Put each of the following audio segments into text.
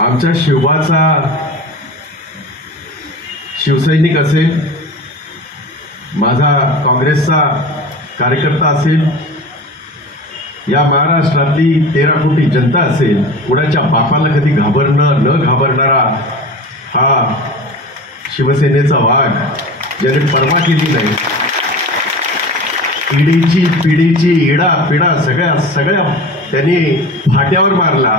आमच्या शिवबाचा शिवसैनिक असेल, माझा काँग्रेसचा कार्यकर्ता असेल, या महाराष्ट्रातली 13 कोटी जनता असेल, कुणाच्या बापाला कधी न घाबरणारा हा शिवसेनेचा वाघ, ज्याने पर्वा केली नाही, पिढीची इडा पिडा सगळ्या त्यांनी फाट्यावर मारला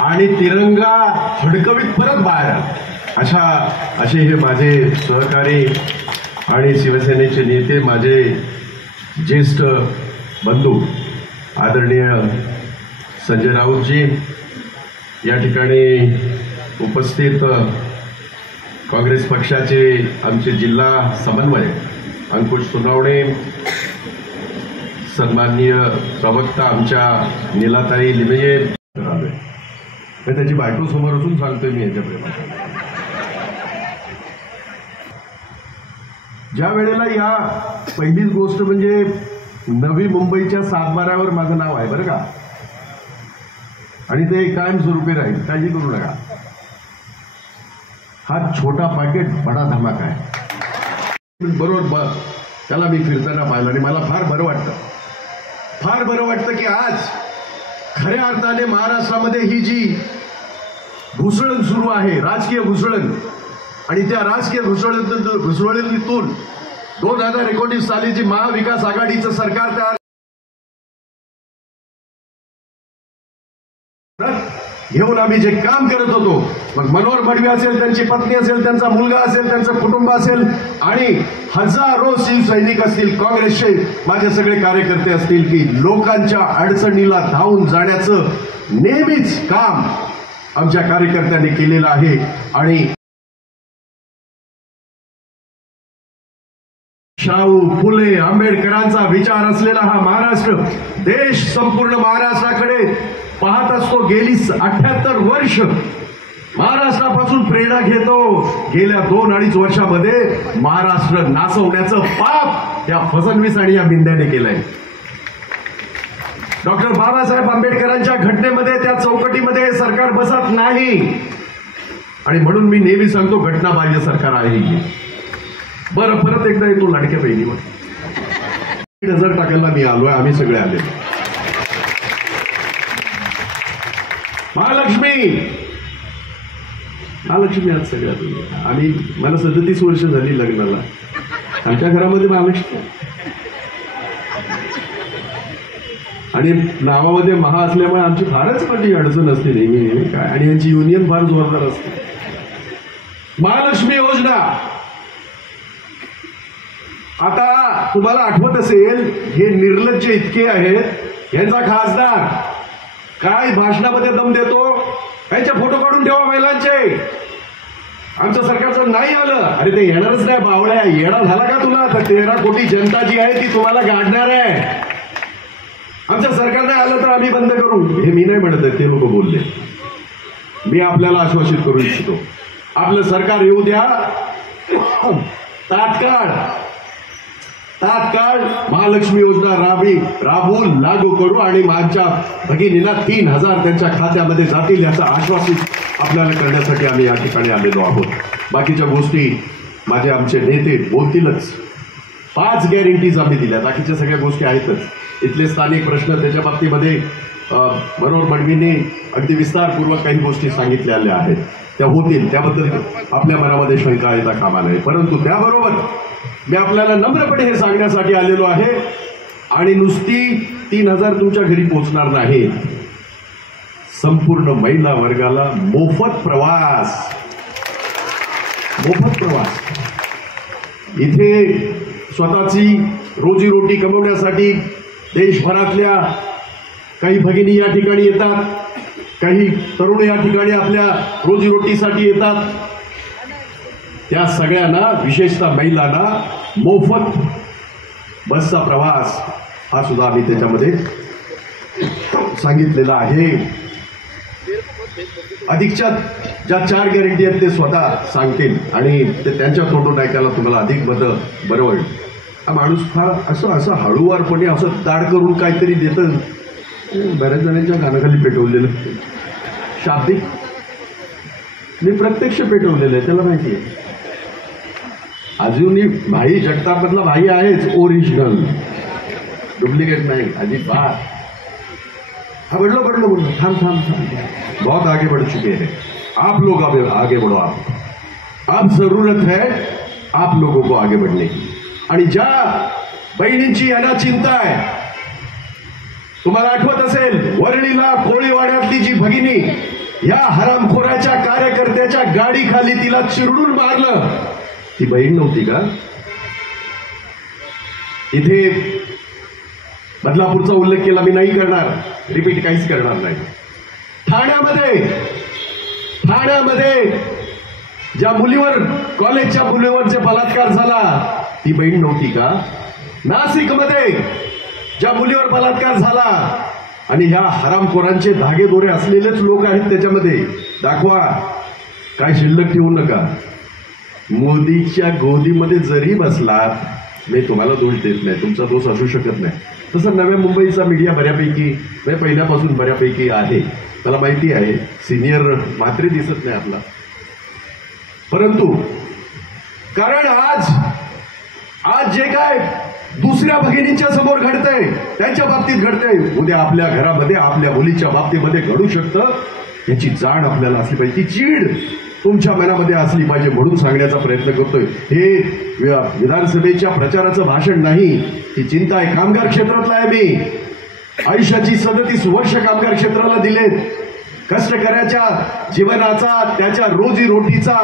आणि तिरंगा फडकवीत परत बाहेर आला. असे हे माझे सहकारी आणि शिवसेनेचे नेते, माझे ज्येष्ठ बंधू आदरणीय संजय राऊतजी, या ठिकाणी उपस्थित काँग्रेस पक्षाचे आमचे जिल्हा समन्वयक अंकुश सोनवणे, सन्माननीय प्रवक्ता आमच्या नीलाताई लिमये, मी त्याची बायको समोर असून सांगतोय मी याच्या प्रेमात. ज्या वेळेला या पहिलीच गोष्ट म्हणजे नवी मुंबईच्या 7-12वर माझं नाव आहे बरं का, आणि ते कायमस्वरूपी राहील, काळजी करू नका. हा छोटा पाकिट बडा धमाका आहे. बरोबर त्याला मी फिरताना पाहिलं आणि मला फार बरं वाटतं की आज खऱ्या अर्थाने महाराष्ट्रामध्ये ही जी घुसळण सुरू आहे, राजकीय घुसळण, आणि त्या राजकीय घुसळणीतून 2019 सालीची महाविकास आघाडीचं सरकार तयार घेऊन आम्ही जे काम करत होतो, मग मनोहर मडवी असेल, त्यांची पत्नी असेल, त्यांचा मुलगा असेल, त्यांचं कुटुंब असेल, आणि हजारो शिवसैनिक असतील, काँग्रेसचे माझे सगळे कार्यकर्ते असतील, की लोकांच्या अडचणीला धावून जाण्याचं नेहमीच काम आमच्या कार्यकर्त्यांनी केलेलं आहे. आणि शाहू फुले आंबेडकरांचा विचार असलेला हा महाराष्ट्र, देश संपूर्ण महाराष्ट्राकडे पाहत असतो. गेली 78 वर्ष महाराष्ट्रापासून प्रेरणा घेतो. गेल्या 2-2.5 वर्षामध्ये महाराष्ट्र नाचवण्याचं पाप या फडणवीस आणि या बिंद्याने केलंय. डॉक्टर बाबासाहेब आंबेडकरांच्या घटनेमध्ये, त्या चौकटीमध्ये सरकार बसत नाही, आणि म्हणून मी नेहमी सांगतो घटनाबाह्य सरकार आहे. बरं, परत एकदा येतो लाडक्या बहिणीवर. नजर टाकायला मी आलोय, आम्ही सगळे आले. महालक्ष्मी आज सगळ्यात आम्ही, मला 37 वर्ष झाली लग्नाला, आमच्या घरामध्ये महालक्ष्मी, आणि नावामध्ये महा असल्यामुळे आमची फारच मोठी अडचण असते नेहमी काय, आणि यांची युनियन फार जोरदार असते. महालक्ष्मी योजना, आता तुम्हाला आठवत असेल, हे निर्लज्ज इतके आहेत, यांचा खासदार काय भाषणामध्ये दम देतो, यांचे फोटो काढून ठेवा महिलांचे, आमच्या सरकारचं नाही आलं, अरे ते येणारच नाही, बावळ्या, येणा झाला का तुला? तर 13 कोटी जनता जी आहे ती तुम्हाला गाडणार आहे. आमच्या सरकारने आलं तर आम्ही बंद करू, हे मी नाही म्हणत आहे, ते लोक बोलले. मी आपल्याला आश्वासित करू इच्छितो, आपलं सरकार येऊ द्या, तात्काळ महालक्ष्मी योजना राबवून लागू करू, आणि माझ्या भगिनीला 3000 त्यांच्या खात्यामध्ये जातील याचं आश्वासित आपल्याला करण्यासाठी आम्ही या ठिकाणी आलेलो आहोत. बाकीच्या गोष्टी आमचे नेते बोलतीलच. 5 गॅरंटीज आम्ही दिल्या, बाकीच्या सगळ्या गोष्टी आहेतच. इथले स्थानिक प्रश्न, त्याच्या बाबतीमध्ये मनोहर मडवींनी अगदी विस्तारपूर्वक काही गोष्टी सांगितलेल्या आहेत, त्या होतील, त्याबद्दल आपल्या मनामध्ये शंका येता कामा नये. परंतु त्याबरोबर मी आपल्याला नम्रपणे हे सांगण्यासाठी आलेलो आहे, आणि नुसती 3000 तुमच्या घरी पोहोचणार नाही, संपूर्ण महिला वर्गाला मोफत प्रवास. इथे स्वतःची रोजीरोटी कमवण्यासाठी देशभरातल्या काही भगिनी या ठिकाणी येतात, काही तरुण या ठिकाणी आपल्या रोजीरोटीसाठी येतात. त्या सगळ्यांना, विशेषतः महिलांना मोफत बसचा प्रवास हा सुद्धा आम्ही त्याच्यामध्ये सांगितलेला आहे. अधिकच्या ज्या 4 गॅरंटी आहेत ते स्वतः सांगतील, आणि ते त्यांच्या तोंडून ऐकायला तुम्हाला अधिक बरं होईल. हा माणूस फार असं हळूवारपणे असं दाड करून काहीतरी देतं, बऱ्याच जणांच्या कानाखाली पेटवलेलं. शाब्दिक मी प्रत्यक्ष पेटवलेलं आहे, त्याला माहिती आहे. अजूनही भाई जगतापमधला भाई आहेच, ओरिजिनल, डुप्लिकेट नाही अजिबात. हाँ बढ़लो, थाम बहुत आगे बढ़ चुके हैं. आप लोग आगे बढ़ो. अब जरूरत है आप लोगों को आगे बढ़ने की. आणि ज्या बहिणींची यांना चिंता आहे, तुम्हाला आठवत असेल वरळीला कोळीवाड्यातली जी भगिनी या हरामखोराच्या कार्यकर्त्याच्या गाडीखाली तिला चिरडून मारलं, ती बहीण नव्हती का? इथे बदलापूरचा उल्लेख केला, मी नाही करणार, रिपीट काहीच करणार नाही. ठाण्यामध्ये ज्या मुलीवर, कॉलेजच्या मुलीवर जे बलात्कार झाला, ती बहीण नव्हती का? नाशिकमध्ये ज्या मुलीवर बलात्कार झाला, आणि ह्या हरामखोरांचे धागेदोरे असलेलेच लोक आहेत त्याच्यामध्ये. दाखवा, काय शिल्लक ठेवू नका. मोदीच्या गोदीमध्ये जरी बसलात, मी तुम्हाला दोष देत नाही, तुमचा दोष असू शकत नाही. तसं नव्या मुंबईचा मीडिया बऱ्यापैकी, म्हणजे पहिल्यापासून बऱ्यापैकी आहे, मला माहिती आहे. सिनियर मात्र दिसत नाही आपला, परंतु कारण आज जे काय दुसऱ्या भगिनींच्या समोर घडतंय, त्यांच्या बाबतीत घडतंय, उद्या आपल्या घरामध्ये, आपल्या मुलीच्या बाबतीमध्ये घडू शकतं, याची जाण आपल्याला असली पाहिजे. ती चीड तुमच्या मनामध्ये असली पाहिजे, म्हणून सांगण्याचा प्रयत्न करतोय. हे विधानसभेच्या प्रचाराचं भाषण नाही, ही चिंता आहे. कामगार क्षेत्रातला आहे मी. आयुष्याची 37 वर्ष कामगार क्षेत्राला दिलेत. कष्टकऱ्याच्या जीवनाचा, त्याच्या रोजीरोटीचा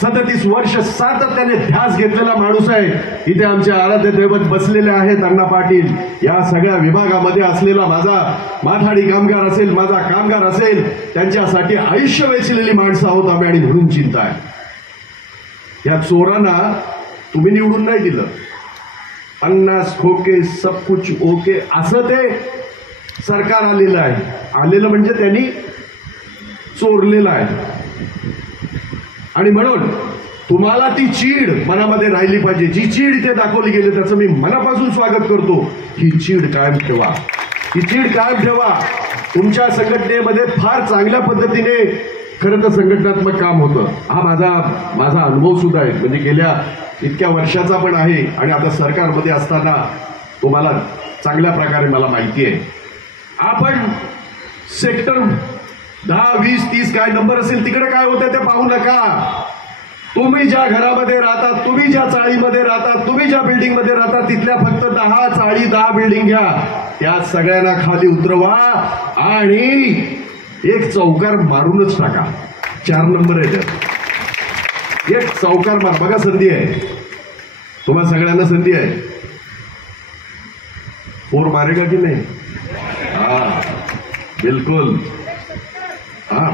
37 वर्ष सातत्याने ध्यास घेतलेला माणूस आहे. इथे आमचे आराध्य दैवत बसलेले आहेत अण्णा पाटील. या सगळ्या विभागामध्ये असलेला माझा माथाडी कामगार असेल, माझा कामगार असेल, त्यांच्यासाठी आयुष्य वेचलेली माणसं आहोत आम्ही, आणि म्हणून चिंता आहे. या चोरांना तुम्ही निवडून नाही दिलं. 50 खोके सब कुछ ओके असं ते सरकार आलेलं आहे. आलेलं म्हणजे त्यांनी चोरलेला आहे. आणि म्हणून तुम्हाला ती चीड मनामध्ये राहिली पाहिजे. जी चीड इथे दाखवली गेली त्याचं मी मनापासून स्वागत करतो. ही चीड कायम ठेवा, ही चीड कायम ठेवा. तुमच्या संघटनेमध्ये फार चांगल्या पद्धतीने खरं तर संघटनात्मक काम होतं. हा माझा अनुभव सुद्धा आहे, म्हणजे गेल्या इतक्या वर्षाचा पण आहे, आणि आता सरकारमध्ये असताना तुम्हाला चांगल्या प्रकारे मला माहिती आहे. आपण सेक्टर 10, 20, 30 काय नंबर असेल तिकडे काय होतं ते पाहू नका. तुम्ही ज्या घरामध्ये राहता, तुम्ही ज्या चाळीमध्ये राहता, तुम्ही ज्या बिल्डिंगमध्ये राहता, तिथल्या फक्त 10 चाळी, 10 बिल्डिंग घ्या. त्या सगळ्यांना खाली उतरवा आणि एक चौकार मारूनच टाका. 4 नंबर आहे त्यात. एक चौकार मार. बघा, संधी आहे, तुम्हा सगळ्यांना संधी आहे. 4 मारेगा की नाही? हा, बिलकुल. हा,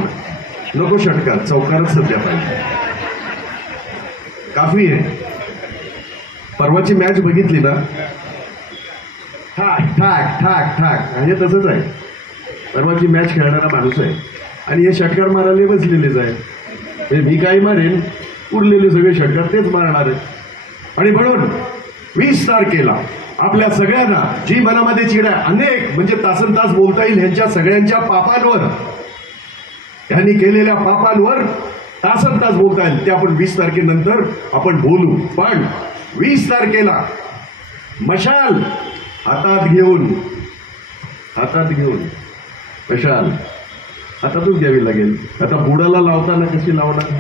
नको षटकार, चौकारच सध्या पाहिजे. काफी आहे. परवाची मॅच बघितली ना, ठाक ठाक ठाक ठाक, म्हणजे तसंच आहे. परवाची मॅच खेळणारा माणूस आहे, आणि हे षटकार मारायला बसलेलेच आहे. मी काही मारेन, उरलेले सगळे षटकार तेच मारणार आहेत. आणि म्हणून 20 तारखेला आपल्या सगळ्यांना जी मनामध्ये चीड आहे, अनेक म्हणजे तासनतास बोलता येईल ह्यांच्या सगळ्यांच्या पापांवर, ह्यांनी केलेल्या पापांवर तासनतास बोलता येईल, ते आपण 20 तारखेनंतर आपण बोलू. पण 20 तारखेला मशाल हातात घेऊन मशाल हातातच घ्यावी लागेल. आता बुडाला लावताना कशी लावणार?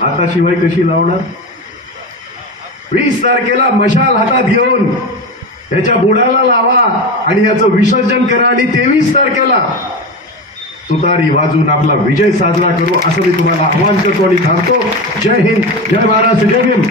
हाताशिवाय कशी लावणार? 20 तारखेला मशाल हातात घेऊन याच्या बुडाला लावा आणि याचं विसर्जन करा, आणि 23 तारखेला तुतारी वाजून आपला विजय साजरा करू, असं मी तुम्हाला आवाहन करतो आणि थांबतो. जय हिंद, जय महाराष्ट्र, जय भीम.